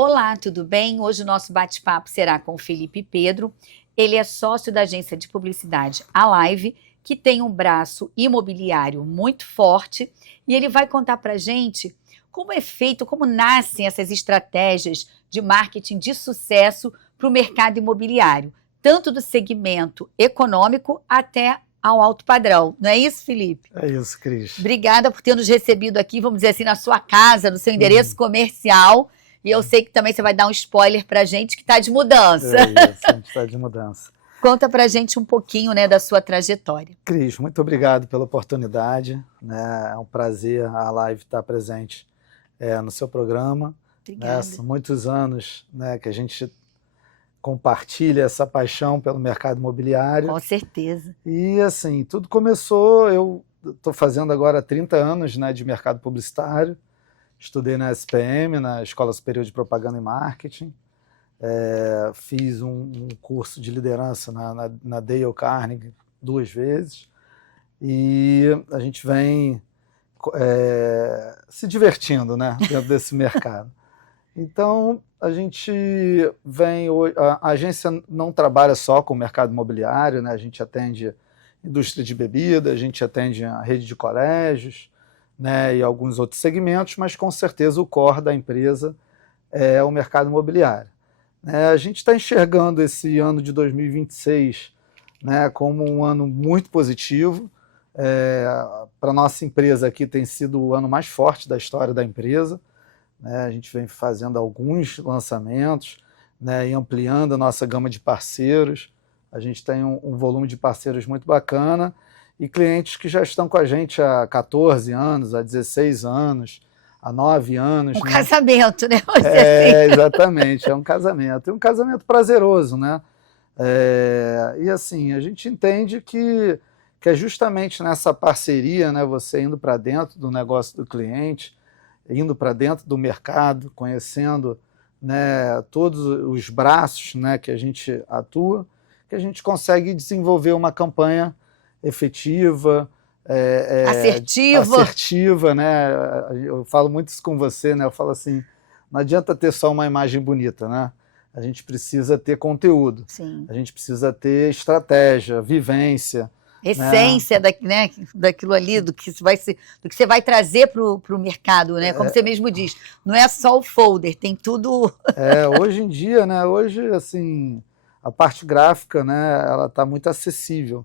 Olá, tudo bem? Hoje o nosso bate-papo será com o Felipe Pedro. Ele é sócio da agência de publicidade Alive, que tem um braço imobiliário muito forte, e ele vai contar para a gente como é feito, como nascem essas estratégias de marketing de sucesso para o mercado imobiliário, tanto do segmento econômico até ao alto padrão. Não é isso, Felipe? É isso, Cris. Obrigada por ter nos recebido aqui, vamos dizer assim, na sua casa, no seu endereço comercial. E eu sei que também você vai dar um spoiler pra gente que está de mudança. É isso, a gente está de mudança. Conta pra gente um pouquinho, né, da sua trajetória. Cris, muito obrigado pela oportunidade, né? É um prazer a Live estar presente no seu programa. Obrigada. São muitos anos, né, que a gente compartilha essa paixão pelo mercado imobiliário. Com certeza. E assim, tudo começou, eu estou fazendo agora 30 anos, né, de mercado publicitário. Estudei na SPM, na Escola Superior de Propaganda e Marketing. Fiz um curso de liderança na Dale Carnegie 2 vezes. E a gente vem se divertindo, né, dentro desse mercado. Então, a gente vem... A agência não trabalha só com o mercado imobiliário, né? A gente atende indústria de bebida, a gente atende a rede de colégios, né, e alguns outros segmentos, mas com certeza o core da empresa é o mercado imobiliário. A gente está enxergando esse ano de 2026, né, como um ano muito positivo. Para a nossa empresa aqui tem sido o ano mais forte da história da empresa. A gente vem fazendo alguns lançamentos, né, e ampliando a nossa gama de parceiros. A gente tem um volume de parceiros muito bacana, e clientes que já estão com a gente há 14 anos, há 16 anos, há 9 anos. Um casamento, né? Assim. Exatamente, é um casamento. E um casamento prazeroso, né? E assim, a gente entende que é justamente nessa parceria, né, você indo para dentro do negócio do cliente, indo para dentro do mercado, conhecendo, né, todos os braços, né, que a gente atua, que a gente consegue desenvolver uma campanha efetiva, assertiva, né? Eu falo muito isso com você, né? Eu falo assim, não adianta ter só uma imagem bonita, né? A gente precisa ter conteúdo. Sim. A gente precisa ter estratégia, vivência, essência, né, daquilo ali, do que você vai trazer para o mercado, né? Como você mesmo diz, não é só o folder, tem tudo. Hoje em dia, né? Hoje, assim, a parte gráfica, né? Ela está muito acessível.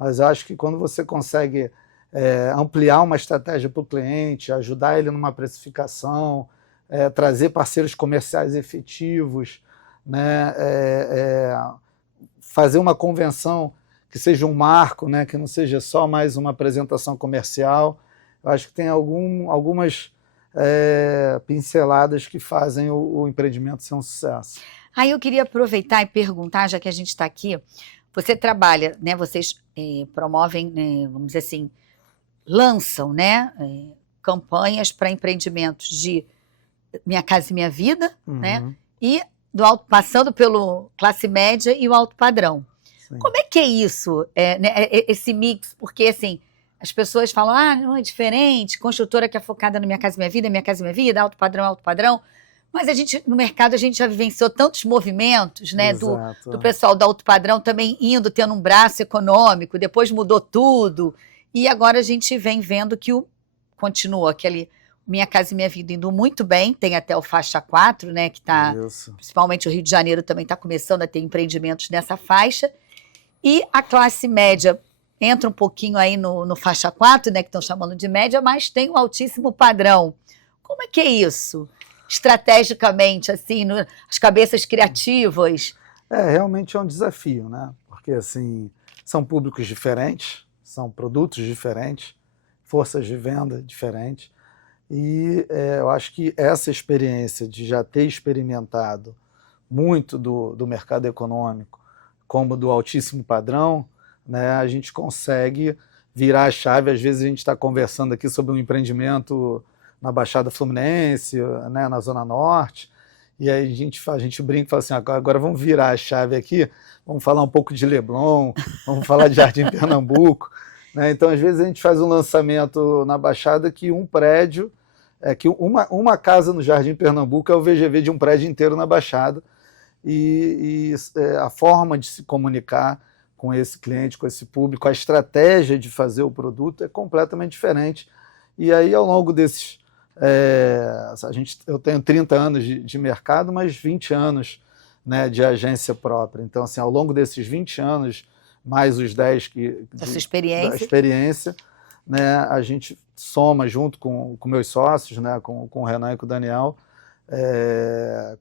Mas eu acho que quando você consegue ampliar uma estratégia para o cliente, ajudar ele numa precificação, trazer parceiros comerciais efetivos, né, fazer uma convenção que seja um marco, né, que não seja só mais uma apresentação comercial, eu acho que tem algumas pinceladas que fazem o empreendimento ser um sucesso. Aí eu queria aproveitar e perguntar, já que a gente está aqui, você trabalha, né, vocês promovem, vamos dizer assim, lançam, né, campanhas para empreendimentos de Minha Casa e Minha Vida, né, e passando pelo classe média e o alto padrão. Sim. Como é que é isso, né, esse mix? Porque, assim, as pessoas falam, não é diferente, construtora que é focada no Minha Casa e Minha Vida, Minha Casa e Minha Vida, alto padrão. Mas no mercado, a gente já vivenciou tantos movimentos, né, do pessoal do alto padrão também tendo um braço econômico, depois mudou tudo, e agora a gente vem vendo que continua aquele Minha Casa e Minha Vida indo muito bem, tem até o faixa 4, né, que está, principalmente o Rio de Janeiro também está começando a ter empreendimentos nessa faixa, e a classe média entra um pouquinho aí no faixa 4, né, que estão chamando de média, mas tem o altíssimo padrão. Como é que é isso? Estrategicamente, assim, as cabeças criativas? Realmente é um desafio, né? Porque, assim, são públicos diferentes, são produtos diferentes, forças de venda diferentes, e eu acho que essa experiência de já ter experimentado muito do mercado econômico, como do altíssimo padrão, né, a gente consegue virar a chave. Às vezes a gente está conversando aqui sobre um empreendimento na Baixada Fluminense, né, na Zona Norte, e aí a gente brinca e fala assim, agora vamos virar a chave aqui, vamos falar um pouco de Leblon, vamos falar de Jardim Pernambuco, né? Então, às vezes, a gente faz um lançamento na Baixada que um prédio é que uma casa no Jardim Pernambuco é o VGV de um prédio inteiro na Baixada, e a forma de se comunicar com esse cliente, com esse público, a estratégia de fazer o produto é completamente diferente. E aí, ao longo desses... eu tenho 30 anos de mercado, mas 20 anos, né, de agência própria. Então, assim, ao longo desses 20 anos, mais os 10 da sua da experiência, né, a gente soma junto com meus sócios, né, com o Renan e com o Daniel,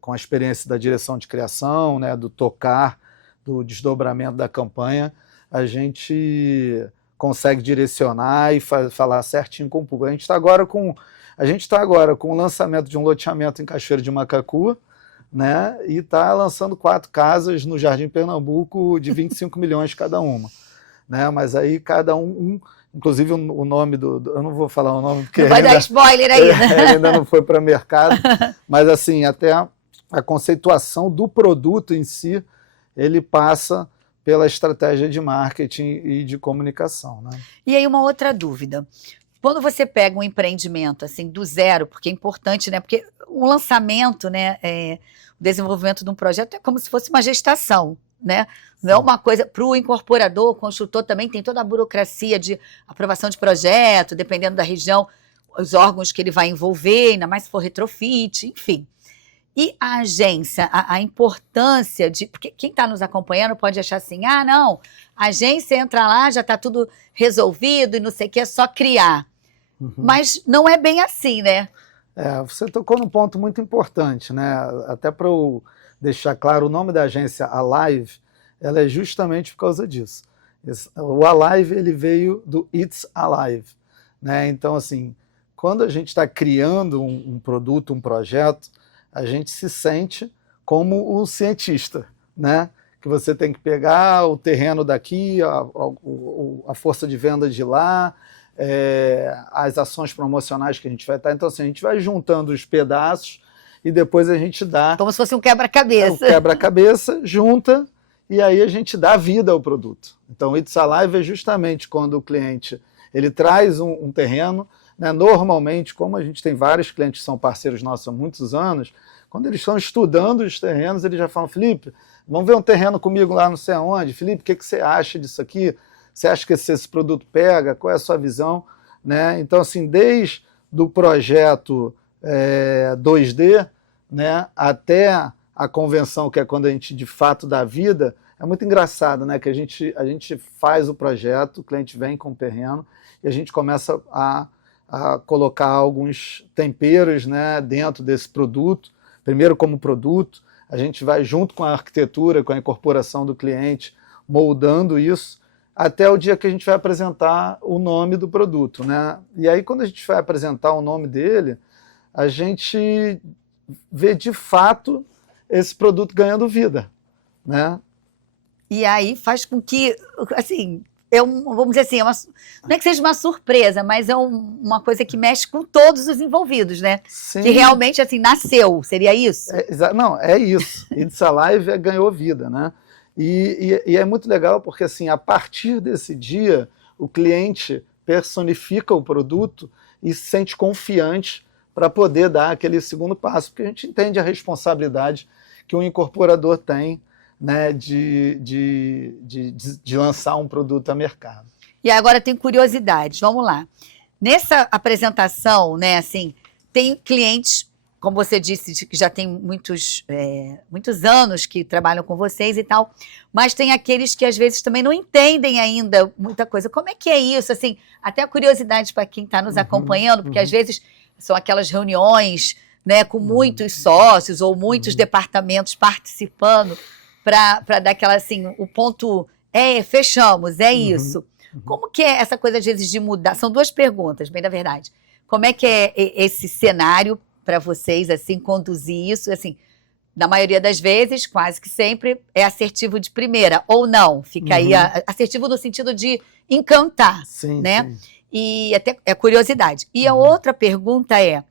com a experiência da direção de criação, né, do tocar, do desdobramento da campanha, a gente consegue direcionar e falar certinho com o público. A gente está agora com o lançamento de um loteamento em Cachoeira de Macacu, né, e está lançando 4 casas no Jardim Pernambuco de 25 milhões cada uma. Né, mas aí cada inclusive o nome eu não vou falar o nome porque não vai dar spoiler aí, né? Ainda não foi para mercado, mas assim, até a conceituação do produto em si, ele passa pela estratégia de marketing e de comunicação. Né? E aí uma outra dúvida, quando você pega um empreendimento assim do zero, porque é importante, né? Porque o lançamento, né, o desenvolvimento de um projeto é como se fosse uma gestação, né? Não é uma coisa para o incorporador, o construtor também tem toda a burocracia de aprovação de projeto, dependendo da região, os órgãos que ele vai envolver, ainda mais se for retrofit, enfim. E a agência, a importância de... Porque quem está nos acompanhando pode achar assim, não, a agência entra lá, já está tudo resolvido e não sei o que, é só criar. Uhum. Mas não é bem assim, né? Você tocou num ponto muito importante, né? Até para eu deixar claro, o nome da agência Alive, ela é justamente por causa disso. O Alive, ele veio do It's Alive, né? Então, assim, quando a gente está criando um produto, um projeto, a gente se sente como o cientista, né? Que você tem que pegar o terreno daqui, a força de venda de lá, as ações promocionais que a gente vai estar. Então, assim, a gente vai juntando os pedaços e depois a gente dá... Como se fosse um quebra-cabeça. Um quebra-cabeça, junta, e aí a gente dá vida ao produto. Então, o It's Alive é justamente quando o cliente ele traz um terreno, né? Normalmente, como a gente tem vários clientes que são parceiros nossos há muitos anos, quando eles estão estudando os terrenos, eles já falam, Felipe, vamos ver um terreno comigo lá não sei aonde, Felipe, o que você acha disso aqui? Você acha que esse produto pega? Qual é a sua visão? Né? Então, assim, desde o projeto 2D, né, até a convenção, que é quando a gente de fato dá vida, é muito engraçado, né, que a gente faz o projeto, o cliente vem com o terreno e a gente começa a colocar alguns temperos, né, dentro desse produto. Primeiro como produto, a gente vai junto com a arquitetura, com a incorporação do cliente, moldando isso, até o dia que a gente vai apresentar o nome do produto, né? E aí, quando a gente vai apresentar o nome dele, a gente vê de fato esse produto ganhando vida, né? E aí faz com que, assim, vamos dizer assim, não é que seja uma surpresa, mas é uma coisa que mexe com todos os envolvidos, né? Sim. Que realmente, assim, nasceu, seria isso? Não, é isso. It's Alive ganhou vida, né? E é muito legal porque, assim, a partir desse dia, o cliente personifica o produto e se sente confiante para poder dar aquele segundo passo, porque a gente entende a responsabilidade que um incorporador tem, né, de lançar um produto a mercado. E agora tem curiosidades, vamos lá. Nessa apresentação, né, assim, tem clientes, como você disse, que já tem muitos anos que trabalham com vocês e tal, mas tem aqueles que às vezes também não entendem ainda muita coisa. Como é que é isso? Assim, até a curiosidade para quem está nos acompanhando, porque às vezes são aquelas reuniões, né, com muitos sócios ou muitos departamentos participando para dar aquela, assim, o ponto fechamos, isso. Como que é essa coisa, às vezes, de mudar? São 2 perguntas, bem da verdade. Como é que é esse cenário para vocês, assim, conduzir isso? Assim, na maioria das vezes, quase que sempre, é assertivo de primeira, ou não. Fica aí assertivo no sentido de encantar, sim, né? Sim. E até é curiosidade. E a outra pergunta é,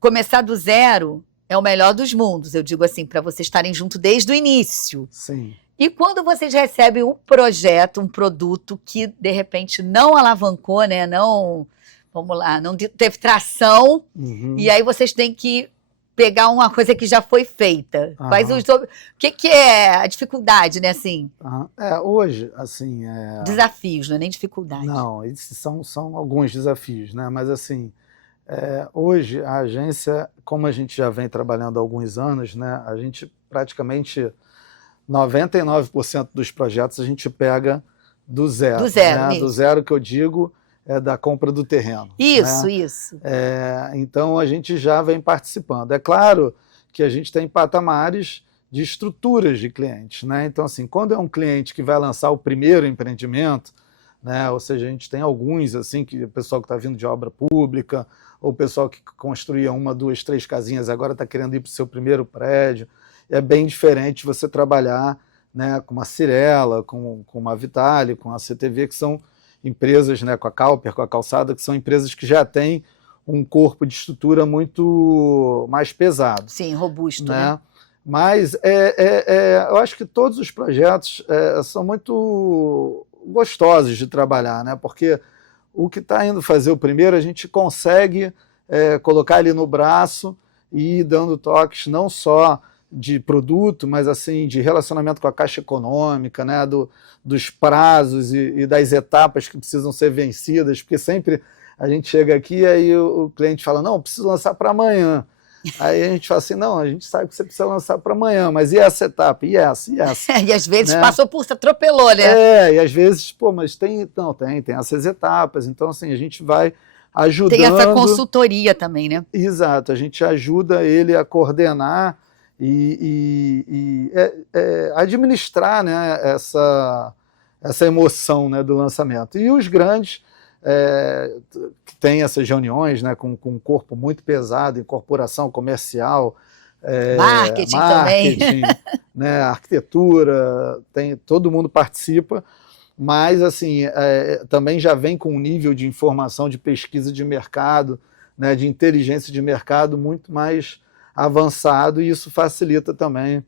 começar do zero é o melhor dos mundos, eu digo assim, para vocês estarem junto desde o início. Sim. E quando vocês recebem um projeto, um produto que, de repente, não alavancou, né? Não, vamos lá, não teve tração, e aí vocês têm que pegar uma coisa que já foi feita. Quais o que é a dificuldade, né, assim? Hoje, assim... Desafios, não é nem dificuldade. Não, esses são alguns desafios, né? Mas, assim, hoje a agência, como a gente já vem trabalhando há alguns anos, né? A gente praticamente 99% dos projetos a gente pega do zero. Do zero, né? isso. Do zero que eu digo é da compra do terreno. Isso, né? isso. Então a gente já vem participando. É claro que a gente tem patamares de estruturas de clientes, né? Então, assim, quando é um cliente que vai lançar o primeiro empreendimento, né? Ou seja, a gente tem alguns, assim, que o pessoal que está vindo de obra pública, ou o pessoal que construía 1, 2, 3 casinhas, agora está querendo ir para o seu primeiro prédio. É bem diferente você trabalhar, né, com uma Cirela, com uma Vitale, com a CTV, que são empresas, né, com a Cauper, com a Calçada, que são empresas que já têm um corpo de estrutura muito mais pesado. Sim, robusto, né? Mas eu acho que todos os projetos são muito gostosos de trabalhar, né? Porque o que está indo fazer o primeiro, a gente consegue colocar ele no braço e ir dando toques não só de produto, mas assim de relacionamento com a Caixa Econômica, né? Dos prazos e das etapas que precisam ser vencidas, porque sempre a gente chega aqui e aí o cliente fala, não, preciso lançar para amanhã. Aí a gente fala assim, não, a gente sabe que você precisa lançar para amanhã, mas e essa etapa? E essa? E essa? E às vezes né? passou por, atropelou, né? E às vezes, mas tem essas etapas, então assim, a gente vai ajudando... Tem essa consultoria também, né? Exato, a gente ajuda ele a coordenar e administrar, né, essa emoção, né, do lançamento. E os grandes que têm essas reuniões, né, com um corpo muito pesado, incorporação comercial, marketing também, né, arquitetura, todo mundo participa, mas assim, também já vem com um nível de informação, de pesquisa de mercado, né, de inteligência de mercado muito mais avançado, e isso facilita também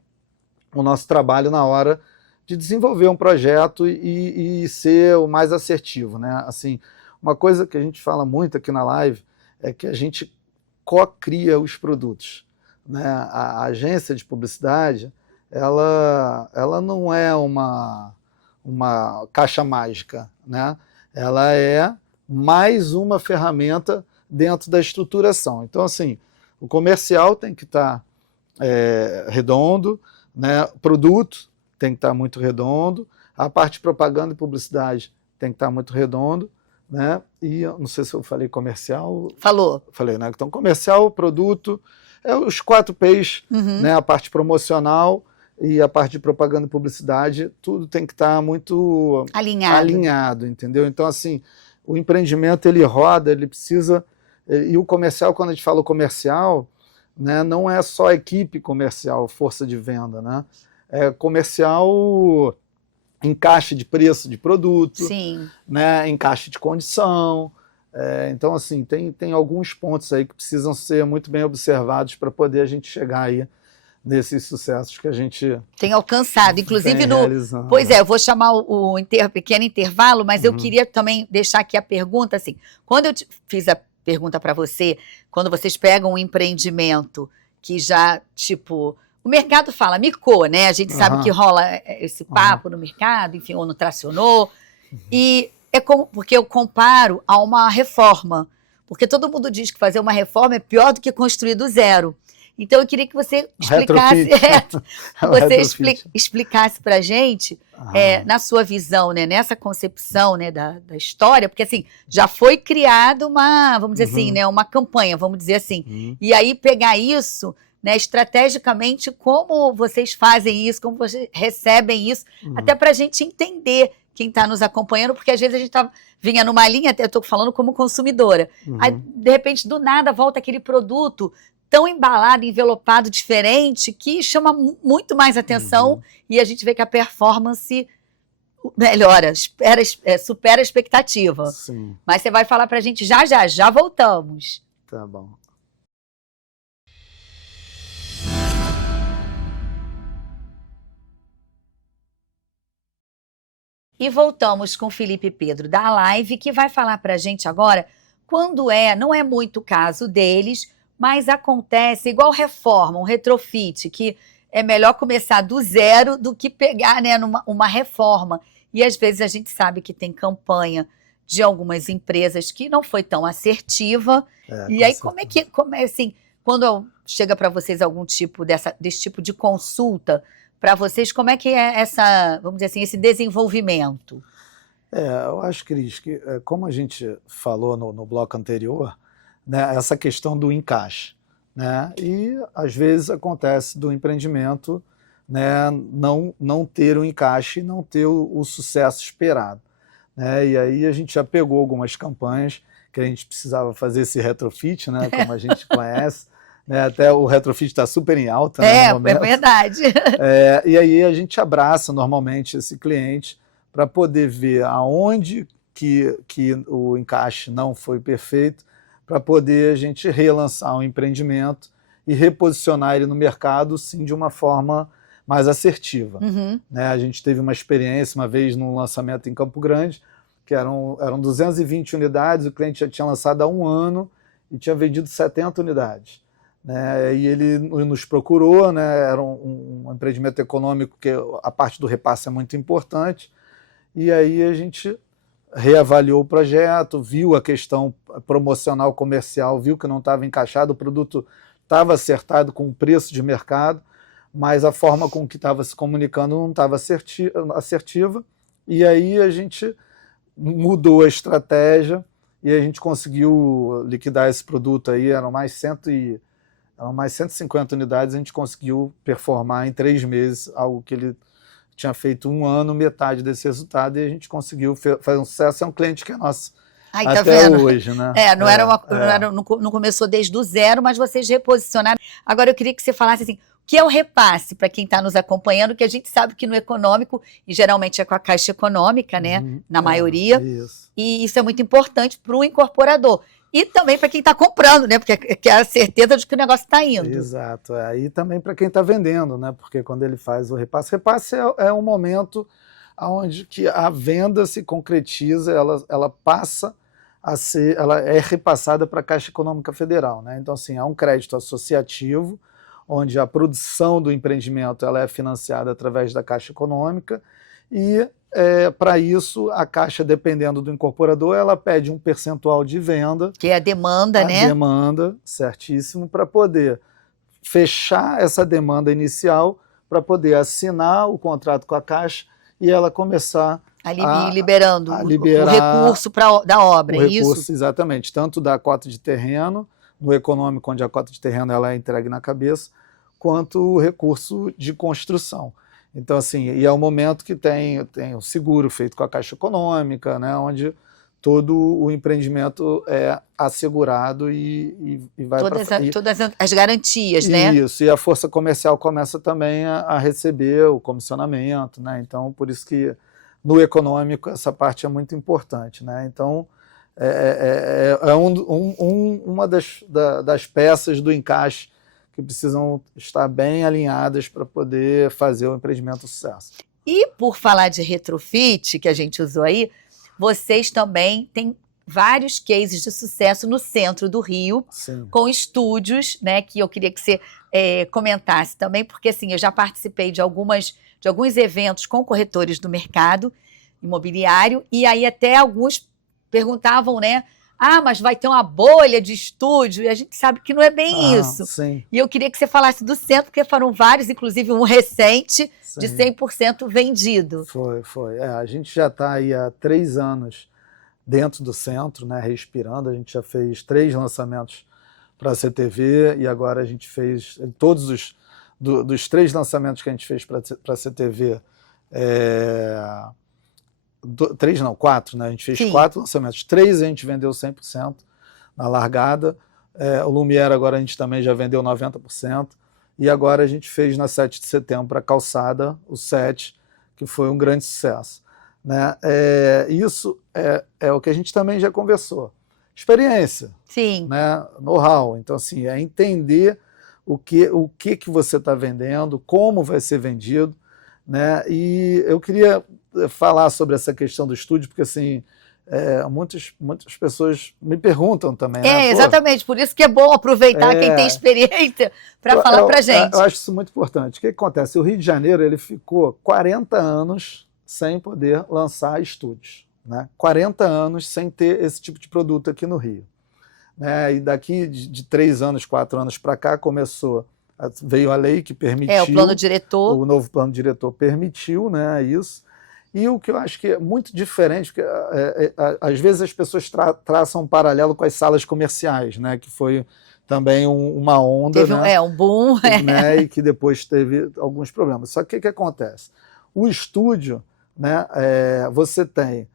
o nosso trabalho na hora de desenvolver um projeto e ser o mais assertivo, né? Assim, uma coisa que a gente fala muito aqui na live é que a gente co-cria os produtos, né? A agência de publicidade, ela não é uma caixa mágica, né? Ela é mais uma ferramenta dentro da estruturação. Então, assim, o comercial tem que estar redondo, né? O produto tem que estar muito redondo, a parte de propaganda e publicidade tem que estar muito redondo, né? E eu não sei se eu falei comercial. Falou. Falei, né? Então, comercial, produto, os 4 P's, né? A parte promocional e a parte de propaganda e publicidade, tudo tem que estar muito alinhado, entendeu? Então, assim, o empreendimento, ele roda, ele precisa... E o comercial, quando a gente fala comercial, né, não é só equipe comercial, força de venda, né? É comercial encaixe de preço de produto, sim, né, encaixe de condição. Então, assim, tem alguns pontos aí que precisam ser muito bem observados para poder a gente chegar aí nesses sucessos que a gente tem alcançado, inclusive realizando. Pois eu vou chamar o pequeno intervalo, mas eu queria também deixar aqui a pergunta, assim, quando eu fiz a pergunta para você, quando vocês pegam um empreendimento que já, tipo, o mercado fala, micou, né? A gente sabe que rola esse papo no mercado, enfim, ou não tracionou, e porque eu comparo a uma reforma, porque todo mundo diz que fazer uma reforma é pior do que construir do zero. Então eu queria que você explicasse para a gente, na sua visão, né, nessa concepção, né, da história, porque assim, já foi criada uma, vamos dizer assim, né, uma campanha, vamos dizer assim, e aí pegar isso, né, estrategicamente, como vocês fazem isso, como vocês recebem isso, até para a gente entender quem está nos acompanhando, porque às vezes a gente vinha numa linha, até eu estou falando como consumidora, aí de repente do nada volta aquele produto tão embalado, envelopado, diferente, que chama muito mais atenção e a gente vê que a performance melhora, supera a expectativa. Sim. Mas você vai falar pra gente já voltamos. Tá bom. E voltamos com o Felipe Pedro da Live, que vai falar pra gente agora quando não é muito o caso deles, mas acontece igual reforma, um retrofit, que é melhor começar do zero do que pegar, né, uma reforma. E às vezes a gente sabe que tem campanha de algumas empresas que não foi tão assertiva. E aí, como é assim, quando chega para vocês algum tipo desse tipo de consulta, para vocês, como é que é vamos dizer assim, esse desenvolvimento? Eu acho, Cris, que como a gente falou no bloco anterior, né, essa questão do encaixe, né, e às vezes acontece do empreendimento, né, não ter o encaixe, não ter o sucesso esperado, né, e aí a gente já pegou algumas campanhas que a gente precisava fazer esse retrofit, né, como a gente conhece, né, até o retrofit está super em alta, né, no momento. É verdade. E aí a gente abraça normalmente esse cliente para poder ver aonde que o encaixe não foi perfeito, para poder a gente relançar um empreendimento e reposicionar ele no mercado, sim, de uma forma mais assertiva. Uhum. Né? A gente teve uma experiência uma vez num lançamento em Campo Grande, que eram 220 unidades, o cliente já tinha lançado há 1 ano e tinha vendido 70 unidades. Né, e ele nos procurou, né, era um empreendimento econômico que a parte do repasse é muito importante, e aí a gente reavaliou o projeto, viu a questão promocional comercial, viu que não estava encaixado, o produto estava acertado com o preço de mercado, mas a forma com que estava se comunicando não estava assertiva, e aí a gente mudou a estratégia e a gente conseguiu liquidar esse produto aí, eram mais 150 unidades, a gente conseguiu performar em 3 meses, algo que ele tinha feito 1 ano, metade desse resultado, e a gente conseguiu fazer um sucesso. É um cliente que é nosso até vendo? Hoje, né? Não começou desde o zero, mas vocês reposicionaram. Agora eu queria que você falasse assim, o que é o repasse para quem está nos acompanhando, que a gente sabe que no econômico, e geralmente é com a Caixa Econômica, né? Na maioria, isso. E isso é muito importante para o incorporador. E também para quem está comprando, né? Porque é a certeza de que o negócio está indo. Exato. E também para quem está vendendo, né? Porque quando ele faz o repasse, é um momento onde que a venda se concretiza, ela passa a ser, ela é repassada para a Caixa Econômica Federal, né? Então, assim, há um crédito associativo, onde a produção do empreendimento ela é financiada através da Caixa Econômica, e para isso, a Caixa, dependendo do incorporador, ela pede um percentual de venda. Que é a demanda, né? A demanda, certíssimo, para poder fechar essa demanda inicial, para poder assinar o contrato com a Caixa e ela começar a liberando o recurso da obra, o é recurso, isso? Exatamente, tanto da cota de terreno, no econômico, onde a cota de terreno ela é entregue na cabeça, quanto o recurso de construção. Então, assim, e é o momento que tem o seguro feito com a Caixa Econômica, né, onde todo o empreendimento é assegurado e vai para... Todas as garantias, né? Isso, e a força comercial começa também a receber o comissionamento, né? Então, por isso que no econômico essa parte é muito importante, né? Então, uma das peças do encaixe que precisam estar bem alinhadas para poder fazer o empreendimento sucesso. E por falar de retrofit, que a gente usou aí, vocês também têm vários cases de sucesso no centro do Rio, Sim. Com estúdios, né, que eu queria que você comentasse também, porque assim, eu já participei de alguns eventos com corretores do mercado imobiliário, e aí até alguns perguntavam, né, mas vai ter uma bolha de estúdio, e a gente sabe que não é bem isso. Sim. E eu queria que você falasse do centro, porque foram vários, inclusive um recente, Sim. de 100% vendido. Foi. A gente já está aí há 3 anos dentro do centro, né, respirando. A gente já fez 3 lançamentos para a CTV, e agora a gente fez todos dos 3 lançamentos que a gente fez para a CTV, 3 não, 4, né? A gente fez Sim. 4 lançamentos. 3 a gente vendeu 100% na largada. O Lumière agora a gente também já vendeu 90%. E agora a gente fez na 7 de setembro para a Calçada, o 7, que foi um grande sucesso. Né? Isso é o que a gente também já conversou. Experiência. Sim. Né? Know-how. Então, assim, é entender o que você está vendendo, como vai ser vendido. Né? E eu queria falar sobre essa questão do estúdio, porque assim, muitas pessoas me perguntam também, né? Exatamente, por isso que é bom aproveitar quem tem experiência para falar para a gente. Eu acho isso muito importante. O que acontece? O Rio de Janeiro ele ficou 40 anos sem poder lançar estúdios, né? 40 anos sem ter esse tipo de produto aqui no Rio. E daqui de 3 anos, 4 anos para cá, veio a lei que permitiu... o plano diretor. O novo plano diretor permitiu, né, isso. E o que eu acho que é muito diferente, porque às vezes as pessoas traçam um paralelo com as salas comerciais, né, que foi também uma onda, teve né, um boom, né, e que depois teve alguns problemas. Só que o que acontece? O estúdio, né, você tem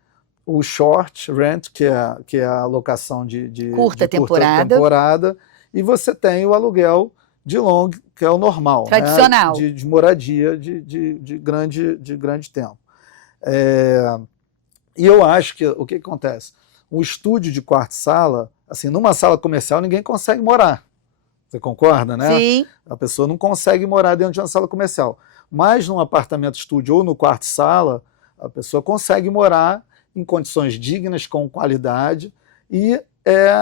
o short rent, que é a alocação de curta temporada, e você tem o aluguel de long, que é o normal, tradicional, né, de moradia de grande tempo. E eu acho que o que acontece? Um estúdio de quarto e sala, assim, numa sala comercial ninguém consegue morar. Você concorda, né? Sim. A pessoa não consegue morar dentro de uma sala comercial. Mas num apartamento estúdio ou no quarto e sala, a pessoa consegue morar em condições dignas, com qualidade, e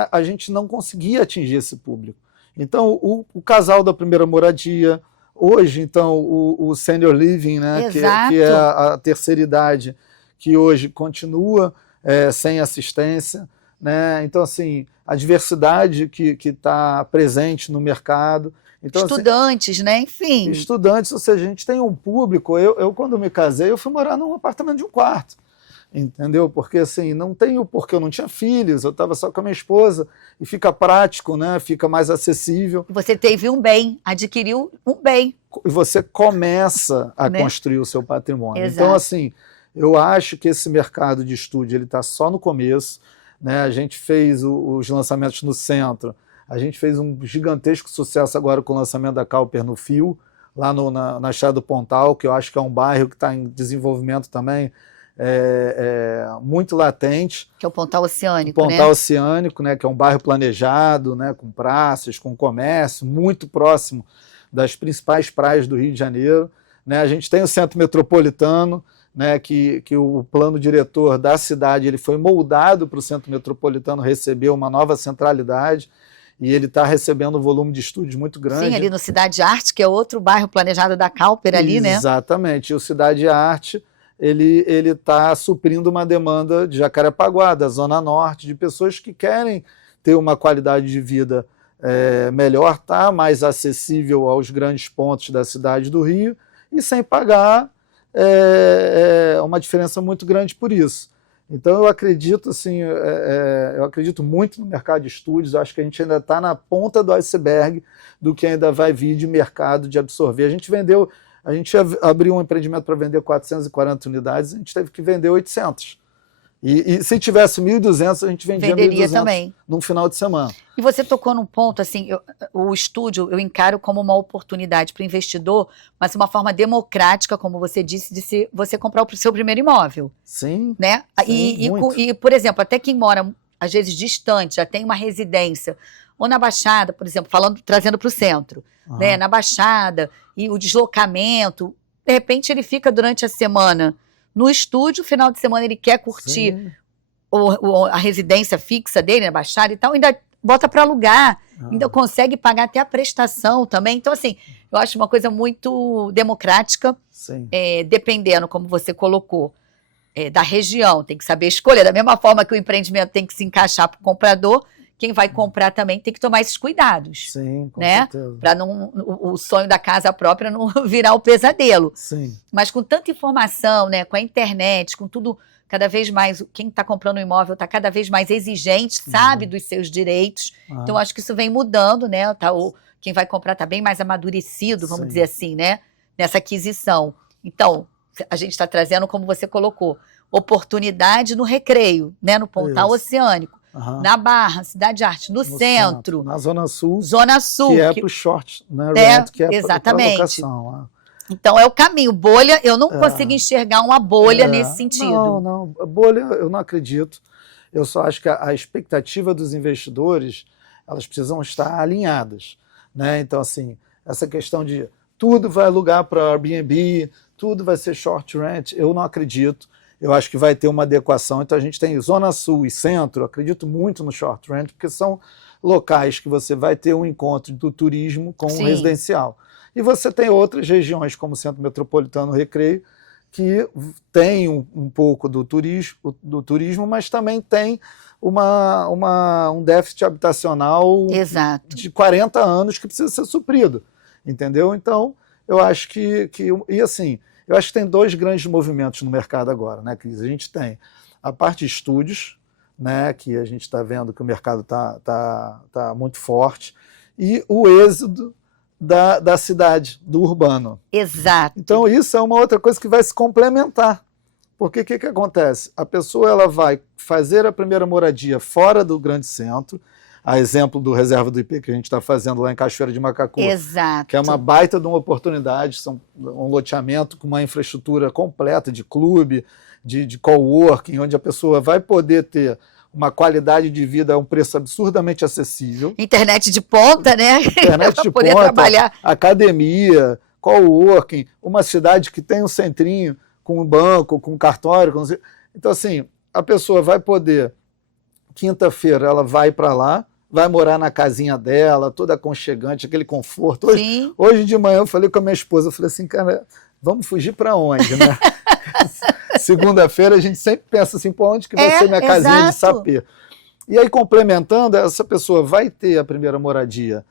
a gente não conseguia atingir esse público. Então, o casal da primeira moradia, hoje, então, o senior living, né, que é a terceira idade, que hoje continua sem assistência, né? Então, assim, a diversidade que está presente no mercado. Então, estudantes, assim, né? Enfim. Estudantes, ou seja, a gente tem um público. Eu quando me casei, eu fui morar num apartamento de um quarto. Entendeu? Porque assim, porque eu não tinha filhos, eu estava só com a minha esposa, e fica prático, né? Fica mais acessível. Você teve um bem, adquiriu um bem. E você começa a construir o seu patrimônio. Exato. Então, assim, eu acho que esse mercado de estúdio ele está só no começo, né? A gente fez os lançamentos no centro, a gente fez um gigantesco sucesso agora com o lançamento da Cowper no Fio, lá na Estrada do Pontal, que eu acho que é um bairro que está em desenvolvimento também, muito latente. Que é o Pontal Oceânico, Pontal Oceânico, né, que é um bairro planejado, né, com praças, com comércio, muito próximo das principais praias do Rio de Janeiro. Né? A gente tem o Centro Metropolitano, né, que o plano diretor da cidade ele foi moldado para o Centro Metropolitano receber uma nova centralidade, e ele está recebendo um volume de estúdios muito grande. Sim, ali no Cidade Arte, que é outro bairro planejado da Cowper ali, né? Exatamente. E o Cidade Arte ele está suprindo uma demanda de Jacarepaguá, da Zona Norte, de pessoas que querem ter uma qualidade de vida melhor, tá mais acessível aos grandes pontos da cidade do Rio, e sem pagar uma diferença muito grande por isso. Então eu acredito, assim, eu acredito muito no mercado de estúdios. Acho que a gente ainda está na ponta do iceberg do que ainda vai vir de mercado de absorver. A gente abriu um empreendimento para vender 440 unidades, a gente teve que vender 800. E se tivesse 1.200, a gente vendia 1.200 também num final de semana. E você tocou num ponto, assim, o estúdio eu encaro como uma oportunidade para o investidor, mas uma forma democrática, como você disse, de você comprar o seu primeiro imóvel. Sim. Né? Sim, e, por exemplo, até quem mora, às vezes, distante, já tem uma residência, ou na Baixada, por exemplo, trazendo para o centro, né? Na Baixada, e o deslocamento, de repente ele fica durante a semana no estúdio, final de semana ele quer curtir a residência fixa dele na Baixada e tal, ainda bota para alugar, ainda consegue pagar até a prestação também. Então, assim, eu acho uma coisa muito democrática, dependendo, como você colocou, da região, tem que saber escolher. Da mesma forma que o empreendimento tem que se encaixar para o comprador, quem vai comprar também tem que tomar esses cuidados. Sim, com né? certeza. Para o sonho da casa própria não virar o pesadelo. Sim. Mas com tanta informação, né, com a internet, com tudo, cada vez mais, quem está comprando um imóvel está cada vez mais exigente, sabe dos seus direitos. Então, acho que isso vem mudando, né? Quem vai comprar está bem mais amadurecido, vamos dizer assim, né? Nessa aquisição. Então, a gente está trazendo, como você colocou, oportunidade no Recreio, né? No Pontal Oceânico. Na Barra, Cidade Arte, no centro. Na Zona Sul. Zona Sul. Que é para o short, né? Que é exatamente. Pra locação. Então é o caminho. Bolha, eu não consigo enxergar uma bolha nesse sentido. Não. Bolha, eu não acredito. Eu só acho que a expectativa dos investidores, elas precisam estar alinhadas. Né? Então, assim, essa questão de tudo vai alugar para Airbnb, tudo vai ser short rent, eu não acredito. eu acho que vai ter uma adequação. Então a gente tem Zona Sul e Centro, acredito muito no short range, porque são locais que você vai ter um encontro do turismo com o residencial. E você tem outras regiões, como o Centro Metropolitano Recreio, que tem um pouco do turismo, mas também tem um déficit habitacional de 40 anos que precisa ser suprido, entendeu? Então, eu acho e assim, eu acho que tem dois grandes movimentos no mercado agora, né, Cris? A gente tem a parte de estúdios, né, que a gente está vendo que o mercado tá muito forte, e o êxodo da cidade, do urbano. Exato. Então isso é uma outra coisa que vai se complementar. Porque o que acontece? A pessoa ela vai fazer a primeira moradia fora do grande centro, a exemplo do Reserva do IP que a gente está fazendo lá em Cachoeira de Macacu. Exato. Que é uma baita de uma oportunidade, um loteamento com uma infraestrutura completa de clube, de coworking, onde a pessoa vai poder ter uma qualidade de vida a um preço absurdamente acessível. Internet de ponta, né? Internet de poder ponta, trabalhar. Academia, coworking, uma cidade que tem um centrinho com um banco, com um cartório. Então, assim, a pessoa vai poder, quinta-feira, ela vai para lá, vai morar na casinha dela, toda aconchegante, aquele conforto. Hoje de manhã eu falei com a minha esposa, eu falei assim, cara, vamos fugir para onde, né? Segunda-feira a gente sempre pensa assim, pô, onde que vai ser minha casinha de sapê? E aí, complementando, essa pessoa vai ter a primeira moradia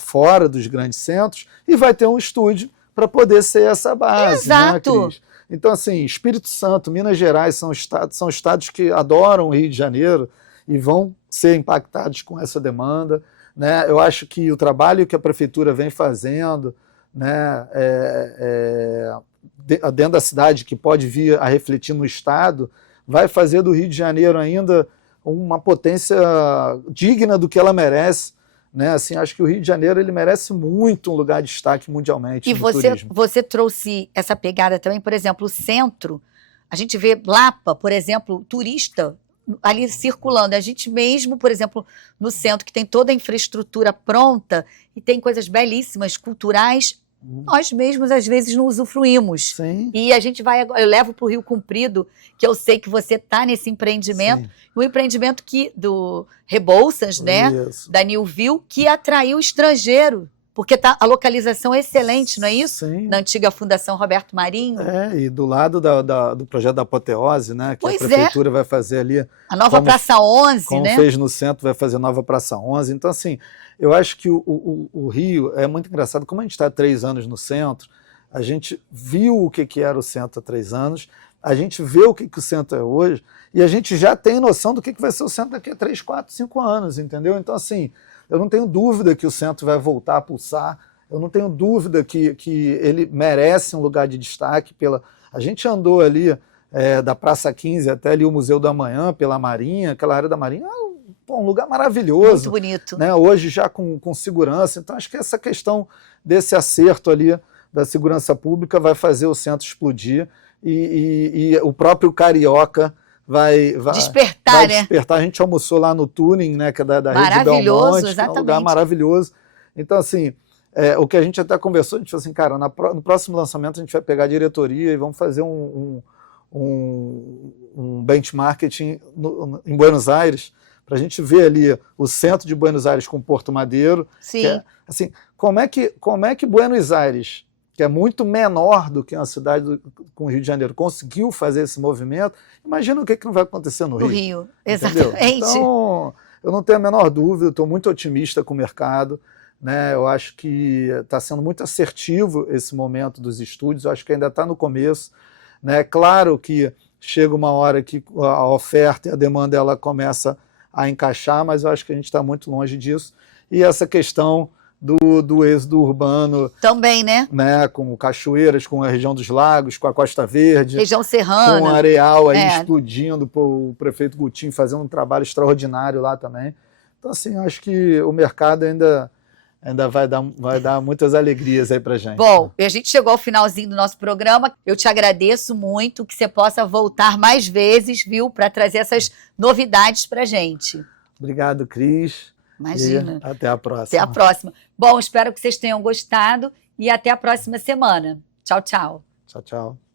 fora dos grandes centros e vai ter um estúdio para poder ser essa base. Exato. Né, Cris? Então, assim, Espírito Santo, Minas Gerais são estados que adoram o Rio de Janeiro e vão ser impactados com essa demanda. Né? Eu acho que o trabalho que a prefeitura vem fazendo, né, dentro da cidade, que pode vir a refletir no estado, vai fazer do Rio de Janeiro ainda uma potência digna do que ela merece. Né? Assim, acho que o Rio de Janeiro ele merece muito um lugar de destaque mundialmente. E você trouxe essa pegada também, por exemplo, o centro, a gente vê Lapa, por exemplo, turista ali circulando. A gente mesmo, por exemplo, no centro, que tem toda a infraestrutura pronta e tem coisas belíssimas, culturais, nós mesmos às vezes não usufruímos. Sim. E a gente vai, eu levo para o Rio Comprido, que eu sei que você está nesse empreendimento, o empreendimento do Rebouças, né, da Newville, que atraiu o estrangeiro, porque a localização é excelente, não é isso? Sim. Na antiga Fundação Roberto Marinho. E do lado do projeto da Apoteose, né, que a prefeitura vai fazer ali. A nova Praça 11, como né? fez no centro, vai fazer nova Praça 11. Então, assim, eu acho que o Rio é muito engraçado. Como a gente está há 3 anos no centro, a gente viu o que era o centro há 3 anos, a gente vê o que o centro é hoje, e a gente já tem noção do que vai ser o centro daqui a 3, 4, 5 anos, entendeu? Então, assim, eu não tenho dúvida que o centro vai voltar a pulsar, eu não tenho dúvida que ele merece um lugar de destaque. A gente andou ali da Praça 15 até ali o Museu do Amanhã, pela Marinha, aquela área da Marinha, um lugar maravilhoso. Muito bonito. Né? Hoje já com segurança, então acho que essa questão desse acerto ali da segurança pública vai fazer o centro explodir e o próprio carioca vai despertar, né? A gente almoçou lá no Tuning, né, que é da Rede Belmonte, exatamente. Que é um lugar maravilhoso. Então, assim, o que a gente até conversou, a gente falou assim, cara, no próximo lançamento a gente vai pegar a diretoria e vamos fazer um benchmarking em Buenos Aires, para a gente ver ali o centro de Buenos Aires com Porto Madeiro. Sim. Assim, como é que Buenos Aires, que é muito menor do que uma cidade com o Rio de Janeiro, conseguiu fazer esse movimento? Imagina o que não vai acontecer no Rio. No Rio, entendeu? Exatamente. Então, eu não tenho a menor dúvida, estou muito otimista com o mercado. Né? Eu acho que está sendo muito assertivo esse momento dos estúdios, eu acho que ainda está no começo. Né? Claro que chega uma hora que a oferta e a demanda ela começa a encaixar, mas eu acho que a gente está muito longe disso. E essa questão do êxodo urbano também, né? Com Cachoeiras, com a região dos Lagos, com a Costa Verde, região serrana, com o Areal aí explodindo, o prefeito Gutinho fazendo um trabalho extraordinário lá também. Então, assim, acho que o mercado ainda vai dar muitas alegrias aí pra gente. Bom, a gente chegou ao finalzinho do nosso programa. Eu te agradeço muito, que você possa voltar mais vezes, viu, para trazer essas novidades pra gente. Obrigado, Cris. Imagina. E até a próxima. Até a próxima. Bom, espero que vocês tenham gostado e até a próxima semana. Tchau, tchau. Tchau, tchau.